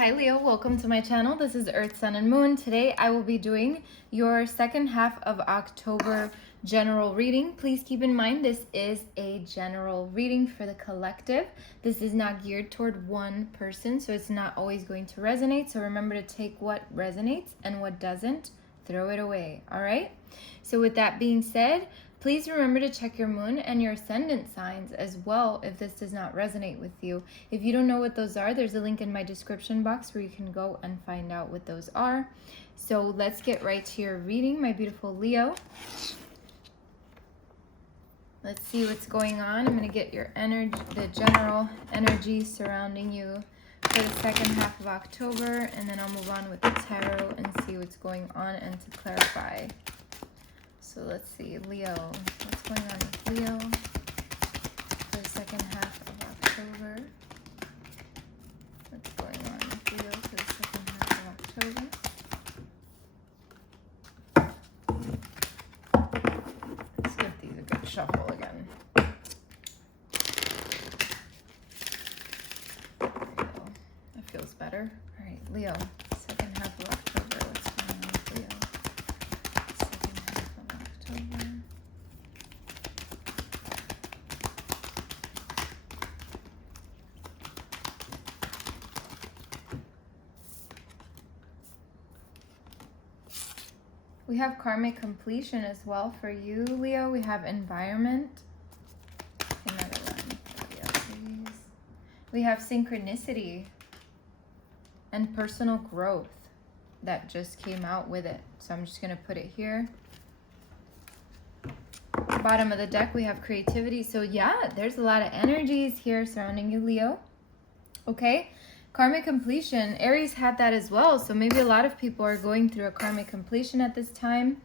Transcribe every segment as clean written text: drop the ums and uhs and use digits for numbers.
Hi Leo, welcome to my channel. This is Earth, Sun, and Moon. Today I will be doing your second half of October general reading. Please keep in mind this is a general reading for the collective. This is not geared toward one person, so it's not always going to resonate. So remember to take what resonates and what doesn't, throw it away, all right? So with that being said, please remember to check your moon and your ascendant signs as well if this does not resonate with you. If you don't know what those are, there's a link in my description box where you can go and find out what those are. So let's get right to your reading, my beautiful Leo. Let's see what's going on. I'm going to get your energy, the general energy surrounding you for the second half of October, and then I'll move on with the tarot and see what's going on and to clarify. So let's see, Leo, what's going on with Leo for the second half of October? What's going on with Leo for the second half of October? Let's give these a good shuffle again. There we go. That feels better. All right, Leo, second half of October, what's going on with Leo? We have karmic completion as well for you, Leo. We have environment. Another one, Leo, please. We have synchronicity and personal growth that just came out with it. So I'm just going to put it here. Bottom of the deck, we have creativity. So yeah, there's a lot of energies here surrounding you, Leo. Okay. Karmic completion, Aries had that as well. So maybe a lot of people are going through a karmic completion at this time.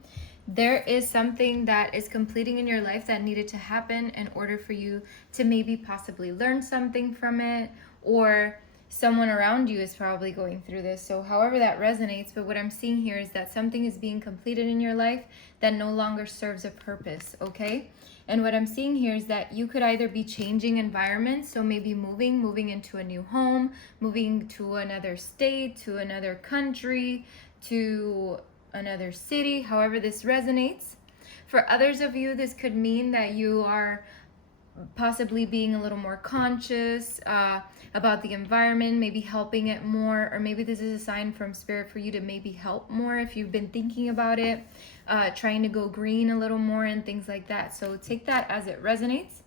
There is something that is completing in your life that needed to happen in order for you to maybe possibly learn something from it, or someone around you is probably going through this. So however that resonates, but what I'm seeing here is that something is being completed in your life that no longer serves a purpose, okay? And what I'm seeing here is that you could either be changing environments, so maybe moving into a new home, moving to another state, to another country, to another city, however this resonates. For others of you, this could mean that you are possibly being a little more conscious about the environment, maybe helping it more, or maybe this is a sign from spirit for you to maybe help more if you've been thinking about it, trying to go green a little more and things like that. So take that as it resonates.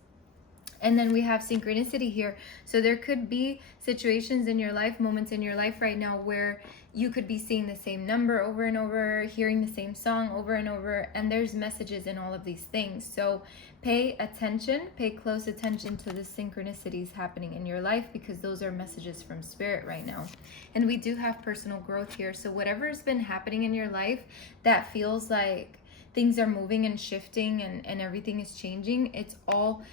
And then we have synchronicity here. So there could be situations in your life, moments in your life right now where you could be seeing the same number over and over, hearing the same song over and over, and there's messages in all of these things. So pay attention, pay close attention to the synchronicities happening in your life, because those are messages from spirit right now. And we do have personal growth here. So whatever has been happening in your life that feels like things are moving and shifting and everything is changing, it's all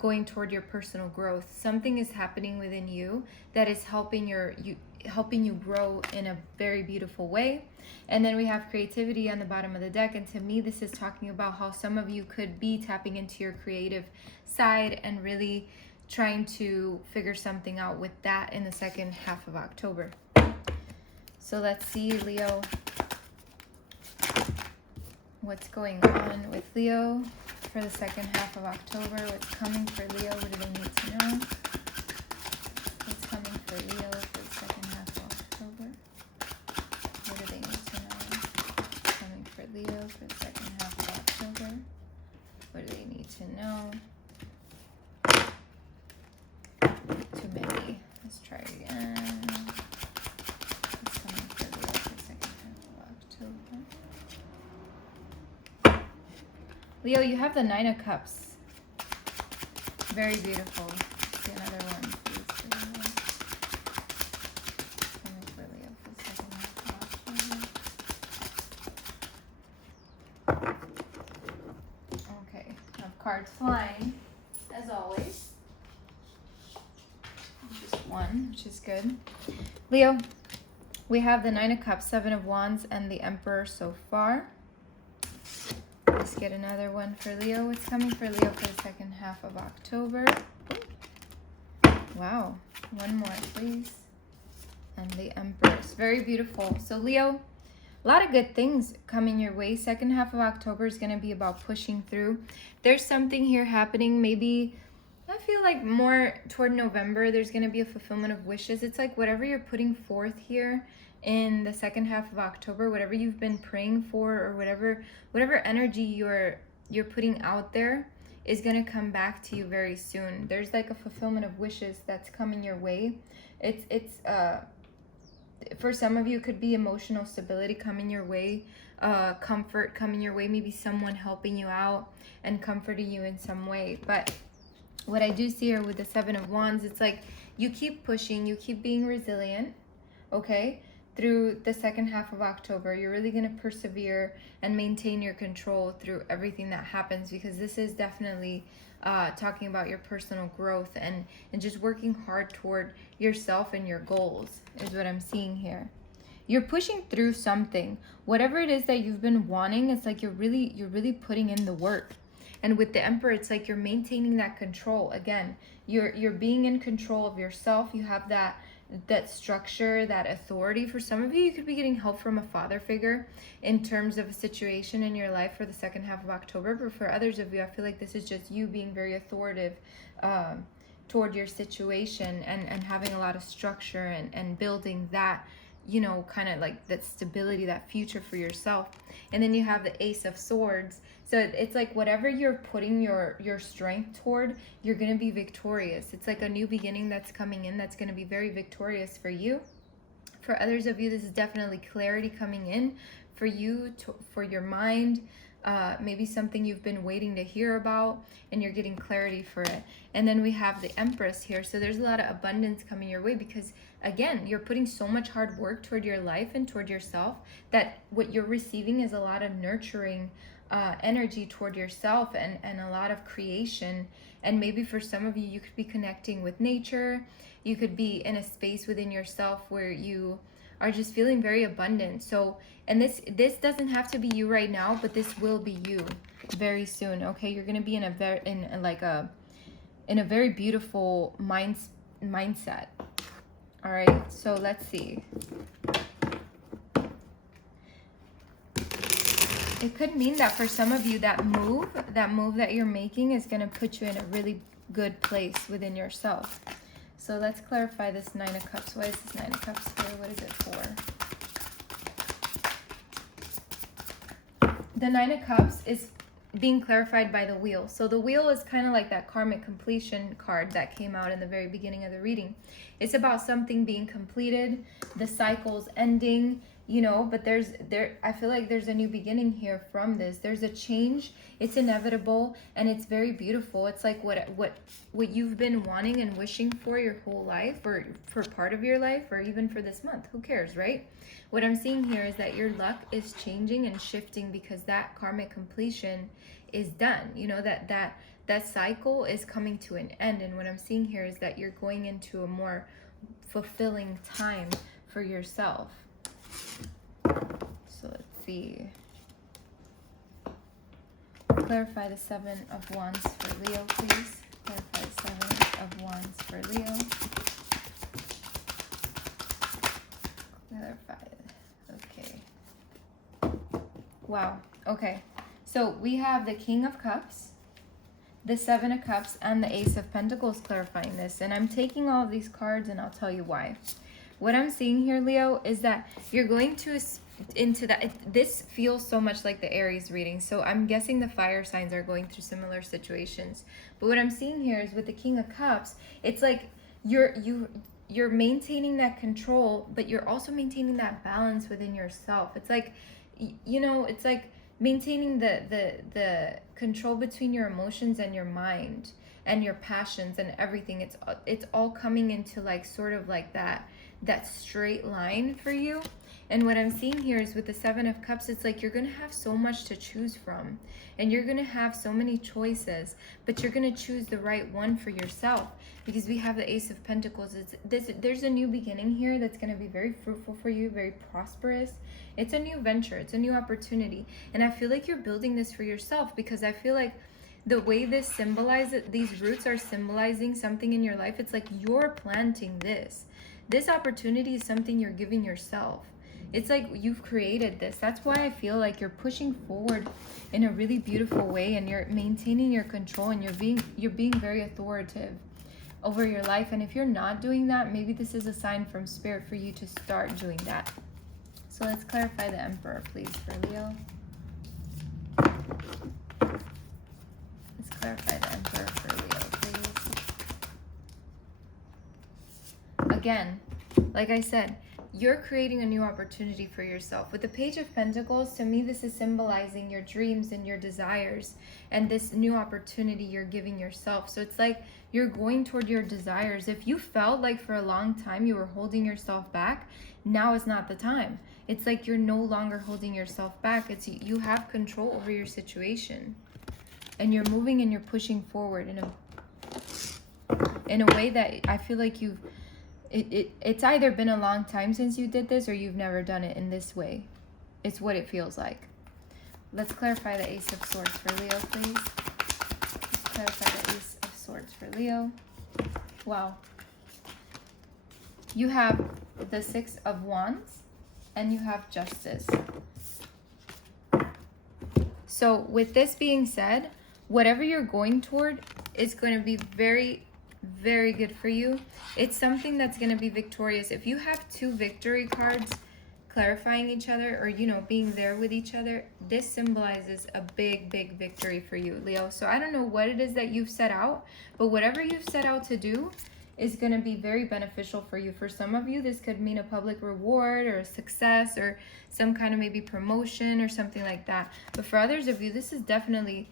going toward your personal growth. Something is happening within you that is helping you grow in a very beautiful way. And then we have creativity on the bottom of the deck, and to me this is talking about how some of you could be tapping into your creative side and really trying to figure something out with that in the second half of October. So let's see, Leo, what's going on with Leo for the second half of October. What's coming for Leo? What do they need to know? What's coming for Leo for the second half of October? What do they need to know? What's coming for Leo for the second half of October? What do they need to know? Too many. Let's try again. What's coming for Leo for the second half of October? Leo, you have the Nine of Cups. Very beautiful. Let's see another one, please. Coming for Leo for the second half of October. Okay, I have cards flying, as always. Just one, which is good. Leo, we have the Nine of Cups, Seven of Wands, and the Emperor so far. Let's get another one for Leo. What's coming for Leo for the second half of October? Wow. One more, please. and the Empress. Very beautiful. So Leo, a lot of good things coming your way. Second half of October is going to be about pushing through. There's something here happening. Maybe I feel like more toward November, there's going to be a fulfillment of wishes. It's like whatever you're putting forth here in the second half of October, whatever you've been praying for, or whatever energy you're putting out there is going to come back to you very soon. There's like a fulfillment of wishes that's coming your way. It's for some of you, it could be emotional stability coming your way, comfort coming your way, maybe someone helping you out and comforting you in some way. But what I do see here with the Seven of Wands, it's like you keep pushing, you keep being resilient, okay? Through the second half of October, you're really going to persevere and maintain your control through everything that happens, because this is definitely talking about your personal growth and just working hard toward yourself and your goals is what I'm seeing here. You're pushing through something, whatever it is that you've been wanting. It's like you're really putting in the work. And with the Emperor, it's like you're maintaining that control. Again, you're being in control of yourself. You have that structure, that authority. For some of you, you could be getting help from a father figure in terms of a situation in your life for the second half of October. But for others of you, I feel like this is just you being very authoritative toward your situation and having a lot of structure and building that, you know, kind of like that stability, that future for yourself. And then you have the Ace of Swords. So it's like whatever you're putting your strength toward, you're going to be victorious. It's like a new beginning that's coming in that's going to be very victorious for you. For others of you, this is definitely clarity coming in for you, for your mind. Maybe something you've been waiting to hear about and you're getting clarity for it. And then we have the Empress here. So there's a lot of abundance coming your way because, again, you're putting so much hard work toward your life and toward yourself that what you're receiving is a lot of nurturing energy toward yourself and a lot of creation. And maybe for some of you, you could be connecting with nature. You could be in a space within yourself where you are just feeling very abundant. So, and this doesn't have to be you right now, but this will be you very soon. Okay, you're gonna be in a very beautiful mindset. All right, so let's see. It could mean that for some of you, that move that you're making is going to put you in a really good place within yourself. So let's clarify this Nine of Cups. Why is this Nine of Cups here? What is it for? The Nine of Cups is being clarified by the Wheel. So the Wheel is kind of like that karmic completion card that came out in the very beginning of the reading. It's about something being completed, the cycle's ending, you know, but I feel like there's a new beginning here from this. There's a change. It's inevitable and it's very beautiful. It's like what you've been wanting and wishing for your whole life, or for part of your life, or even for this month. Who cares, right? What I'm seeing here is that your luck is changing and shifting because that karmic completion is done. You know, that cycle is coming to an end. And what I'm seeing here is that you're going into a more fulfilling time for yourself. So let's see. Clarify the Seven of Wands for Leo, please. Clarify the Seven of Wands for Leo. Clarify it. Okay. Wow. Okay. So we have the King of Cups, the Seven of Cups, and the Ace of Pentacles clarifying this. And I'm taking all of these cards and I'll tell you why. What I'm seeing here, Leo, is that you're going into that. This feels so much like the Aries reading. So I'm guessing the fire signs are going through similar situations. But what I'm seeing here is with the King of Cups, it's like you're maintaining that control, but you're also maintaining that balance within yourself. It's like, you know, it's like maintaining the control between your emotions and your mind and your passions and everything. It's all coming into like sort of like that straight line for you. And what I'm seeing here is with the Seven of Cups, it's like you're going to have so much to choose from. And you're going to have so many choices. But you're going to choose the right one for yourself. Because we have the Ace of Pentacles. There's a new beginning here that's going to be very fruitful for you, very prosperous. It's a new venture. It's a new opportunity. And I feel like you're building this for yourself. Because I feel like the way this symbolizes, these roots are symbolizing something in your life. It's like you're planting this. This opportunity is something you're giving yourself. It's like you've created this. That's why I feel like you're pushing forward in a really beautiful way, and you're maintaining your control, and you're being very authoritative over your life. And if you're not doing that, maybe this is a sign from Spirit for you to start doing that. So let's clarify the Emperor, please, for Leo. Let's clarify the Emperor for Leo, please. Again, like I said, you're creating a new opportunity for yourself. With the Page of Pentacles, to me, this is symbolizing your dreams and your desires and this new opportunity you're giving yourself. So it's like you're going toward your desires. If you felt like for a long time you were holding yourself back, now is not the time. It's like you're no longer holding yourself back. It's you have control over your situation. And you're moving and you're pushing forward in a way that I feel like it's either been a long time since you did this, or you've never done it in this way. It's what it feels like. Let's clarify the Ace of Swords for Leo, please. Let's clarify the Ace of Swords for Leo. Wow. You have the Six of Wands and you have Justice. So with this being said, whatever you're going toward is going to be very, very good for you. It's something that's going to be victorious. If you have two victory cards clarifying each other, or being there with each other, this symbolizes a big, big victory for you, Leo. So I don't know what it is that you've set out, but whatever you've set out to do is going to be very beneficial for you. For some of you, this could mean a public reward or a success or some kind of maybe promotion or something like that. But for others of you, this is definitely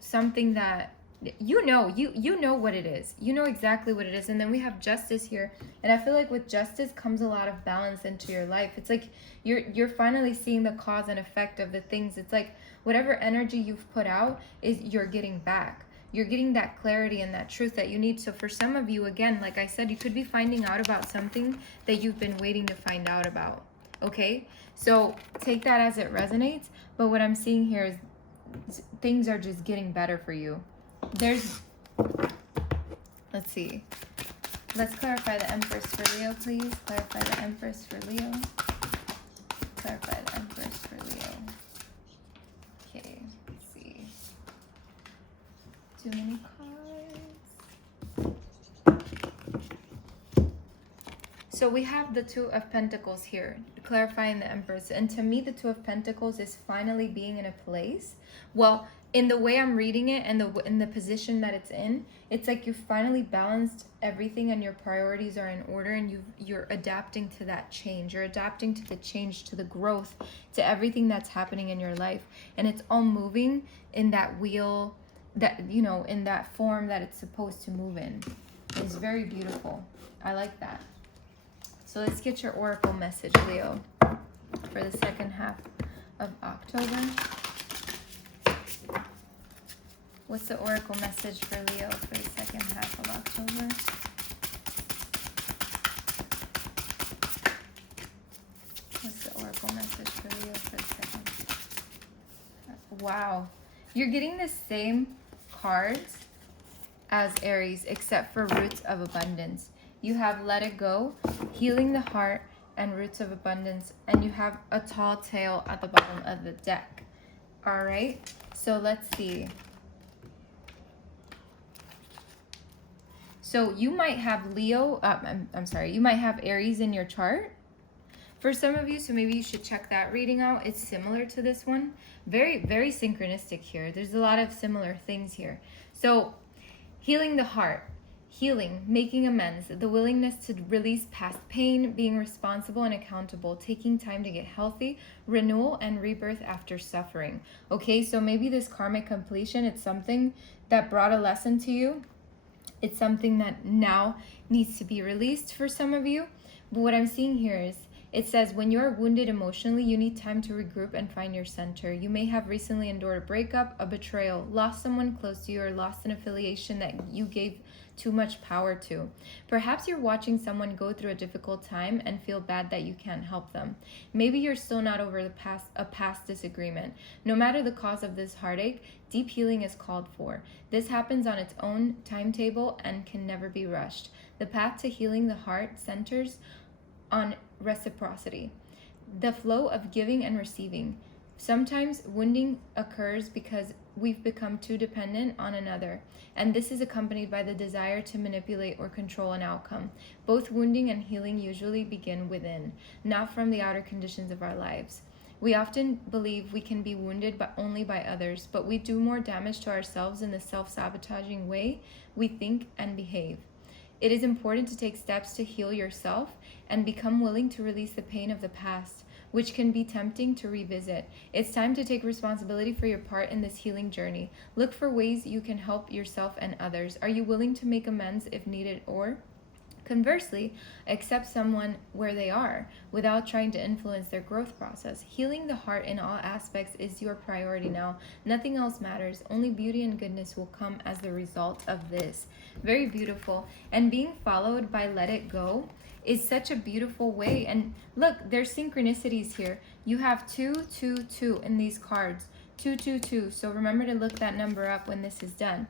something that you know what it is. You know exactly what it is. And then we have Justice here, and I feel like with Justice comes a lot of balance into your life. It's like you're finally seeing the cause and effect of the things. It's like whatever energy you've put out is you're getting back. You're getting that clarity and that truth that you need. So for some of you, again, like I said, you could be finding out about something that you've been waiting to find out about. Okay, so take that as it resonates. But what I'm seeing here is things are just getting better for you. Let's see. Let's clarify the Empress for Leo, please. Clarify the Empress for Leo. Clarify the Empress for Leo. Okay, let's see. Too many cards. So we have the Two of Pentacles here, clarifying the Empress. And to me, the Two of Pentacles is finally being in a place. Well, in the way I'm reading it and in the position that it's in, it's like you've finally balanced everything and your priorities are in order, and you're adapting to that change. You're adapting to the change, to the growth, to everything that's happening in your life. And it's all moving in that wheel, that in that form that it's supposed to move in. It's very beautiful. I like that. So let's get your oracle message, Leo, for the second half of October. What's the oracle message for Leo for the second half of October? What's the oracle message for Leo for the second half? Wow. You're getting the same cards as Aries, except for Roots of Abundance. You have Let It Go, Healing the Heart, and Roots of Abundance. And you have a Tall Tale at the bottom of the deck. All right, so let's see. So you might have Leo, I'm sorry, you might have Aries in your chart for some of you. So maybe you should check that reading out. It's similar to this one. Very, very synchronistic here. There's a lot of similar things here. So healing the heart, healing, making amends, the willingness to release past pain, being responsible and accountable, taking time to get healthy, renewal and rebirth after suffering. Okay, so maybe this karmic completion, it's something that brought a lesson to you. It's something that now needs to be released for some of you. But what I'm seeing here is, it says, when you're wounded emotionally, you need time to regroup and find your center. You may have recently endured a breakup, a betrayal, lost someone close to you, or lost an affiliation that you gave too much power to. Perhaps you're watching someone go through a difficult time and feel bad that you can't help them. Maybe you're still not over a past disagreement. No matter the cause of this heartache, deep healing is called for. This happens on its own timetable and can never be rushed. The path to healing the heart centers on reciprocity, the flow of giving and receiving. Sometimes wounding occurs because we've become too dependent on another, and this is accompanied by the desire to manipulate or control an outcome. Both wounding and healing usually begin within, not from the outer conditions of our lives. We often believe we can be wounded but only by others, but we do more damage to ourselves in the self-sabotaging way we think and behave. It is important to take steps to heal yourself and become willing to release the pain of the past, which can be tempting to revisit. It's time to take responsibility for your part in this healing journey. Look for ways you can help yourself and others. Are you willing to make amends if needed, or conversely, accept someone where they are without trying to influence their growth process? Healing the heart in all aspects is your priority now. Nothing else matters. Only beauty and goodness will come as the result of this. Very beautiful. And being followed by let it go is such a beautiful way. And look, there's synchronicities here. You have 222 in these cards. 222. So remember to look that number up when this is done.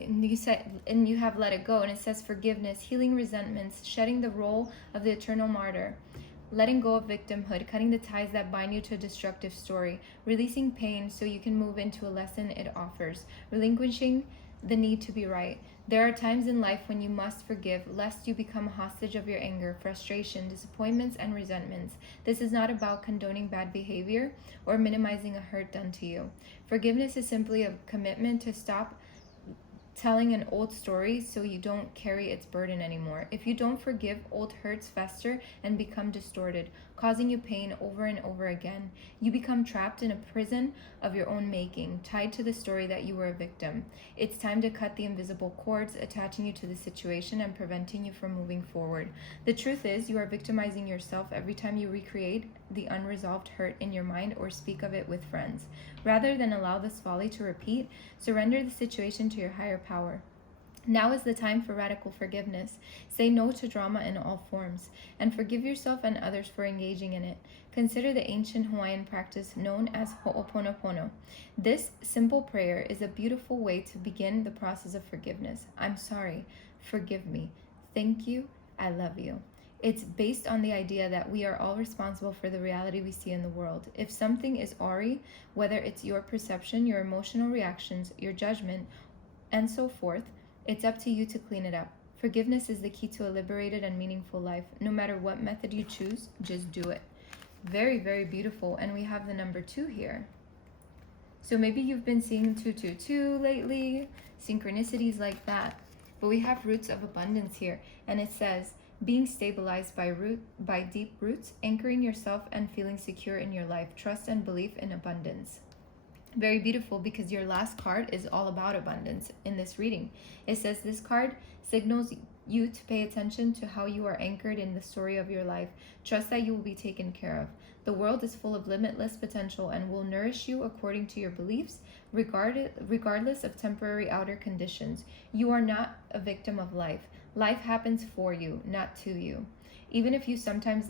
And you have let it go, and it says forgiveness, healing resentments, shedding the role of the eternal martyr, letting go of victimhood, cutting the ties that bind you to a destructive story, releasing pain so you can move into a lesson it offers, relinquishing the need to be right. There are times in life when you must forgive, lest you become a hostage of your anger, frustration, disappointments, and resentments. This is not about condoning bad behavior or minimizing a hurt done to you. Forgiveness is simply a commitment to stop telling an old story so you don't carry its burden anymore. If you don't forgive, old hurts fester and become distorted, causing you pain over and over again. You become trapped in a prison of your own making, tied to the story that you were a victim. It's time to cut the invisible cords attaching you to the situation and preventing you from moving forward. The truth is, you are victimizing yourself every time you recreate the unresolved hurt in your mind or speak of it with friends. Rather than allow this folly to repeat, surrender the situation to your higher power. Now is the time for radical forgiveness. Say no to drama in all forms, and forgive yourself and others for engaging in it. Consider the ancient Hawaiian practice known as ho'oponopono. This simple prayer is a beautiful way to begin the process of forgiveness. I'm sorry. Forgive me. Thank you. I love you. It's based on the idea that we are all responsible for the reality we see in the world. If something is awry, whether it's your perception, your emotional reactions, your judgment, and so forth, it's up to you to clean it up. Forgiveness is the key to a liberated and meaningful life. No matter what method you choose, just do it. Very, very beautiful. And we have the number 2 here. So maybe you've been seeing 222 lately, synchronicities like that. But we have roots of abundance here. And it says, being stabilized by deep roots, anchoring yourself and feeling secure in your life, trust and belief in abundance. Very beautiful, because your last card is all about abundance in this reading. It says this card signals you to pay attention to how you are anchored in the story of your life. Trust that you will be taken care of. The world is full of limitless potential and will nourish you according to your beliefs, regardless of temporary outer conditions. You are not a victim of life. Life happens for you, not to you. Even if you sometimes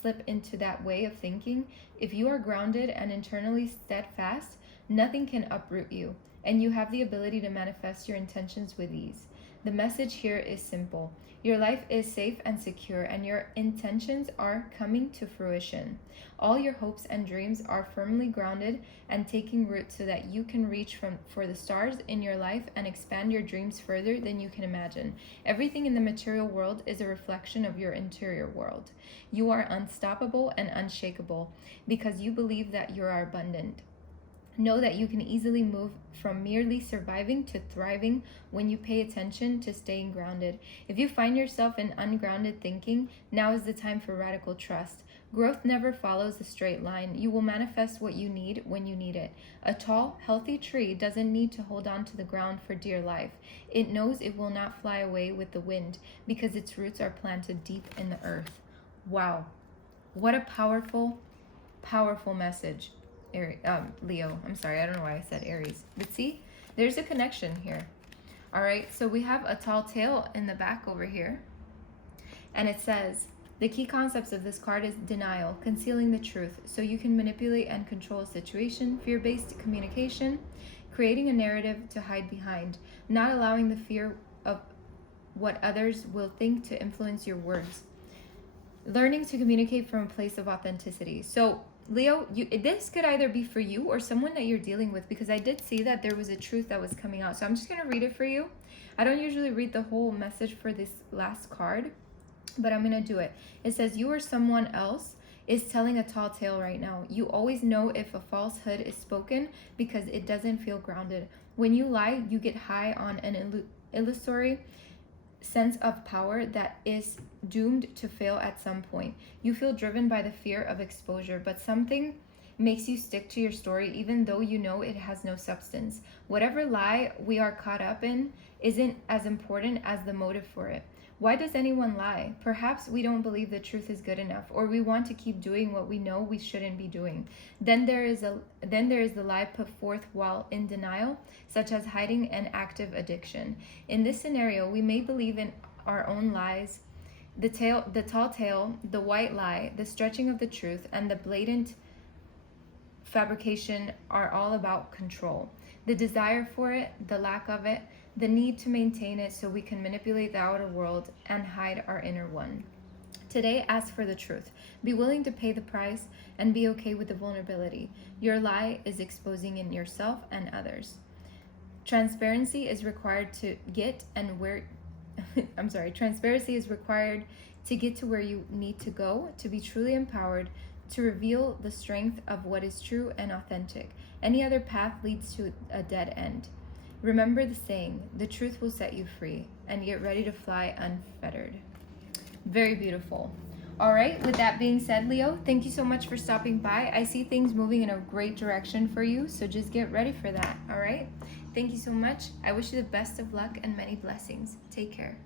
slip into that way of thinking, if you are grounded and internally steadfast, nothing can uproot you, and you have the ability to manifest your intentions with ease. The message here is simple. Your life is safe and secure, and your intentions are coming to fruition. All your hopes and dreams are firmly grounded and taking root so that you can reach for the stars in your life and expand your dreams further than you can imagine. Everything in the material world is a reflection of your interior world. You are unstoppable and unshakable because you believe that you are abundant. Know that you can easily move from merely surviving to thriving when you pay attention to staying grounded. If you find yourself in ungrounded thinking, now is the time for radical trust. Growth never follows a straight line. You will manifest what you need when you need it. A tall, healthy tree doesn't need to hold on to the ground for dear life. It knows it will not fly away with the wind because its roots are planted deep in the earth. Wow. What a powerful, powerful message. Leo, I'm sorry, I don't know why I said Aries. But see, there's a connection here. All right, so we have a tall tale in the back over here. And it says, the key concepts of this card is denial, concealing the truth, so you can manipulate and control a situation, fear-based communication, creating a narrative to hide behind, not allowing the fear of what others will think to influence your words, learning to communicate from a place of authenticity. So Leo, this could either be for you or someone that you're dealing with, because I did see that there was a truth that was coming out. So I'm just going to read it for you. I don't usually read the whole message for this last card, but I'm going to do it. It says, you or someone else is telling a tall tale right now. You always know if a falsehood is spoken because it doesn't feel grounded. When you lie, you get high on an illusory sense of power that is doomed to fail at some point. You feel driven by the fear of exposure, but something makes you stick to your story even though you know it has no substance. Whatever lie we are caught up in isn't as important as the motive for it. Why does anyone lie? Perhaps we don't believe the truth is good enough, or we want to keep doing what we know we shouldn't be doing. Then there is the lie put forth while in denial, such as hiding an active addiction. In this scenario, we may believe in our own lies. The tall tale, the white lie, the stretching of the truth, and the blatant fabrication are all about control. The desire for it, the lack of it, the need to maintain it so we can manipulate the outer world and hide our inner one. Today, ask for the truth. Be willing to pay the price and be okay with the vulnerability. Your lie is exposing in yourself and others. Transparency is required to get transparency is required to get to where you need to go, to be truly empowered, to reveal the strength of what is true and authentic. Any other path leads to a dead end. Remember the saying, the truth will set you free, and get ready to fly unfettered. Very beautiful. All right, with that being said, Leo, thank you so much for stopping by. I see things moving in a great direction for you, so just get ready for that, all right? Thank you so much. I wish you the best of luck and many blessings. Take care.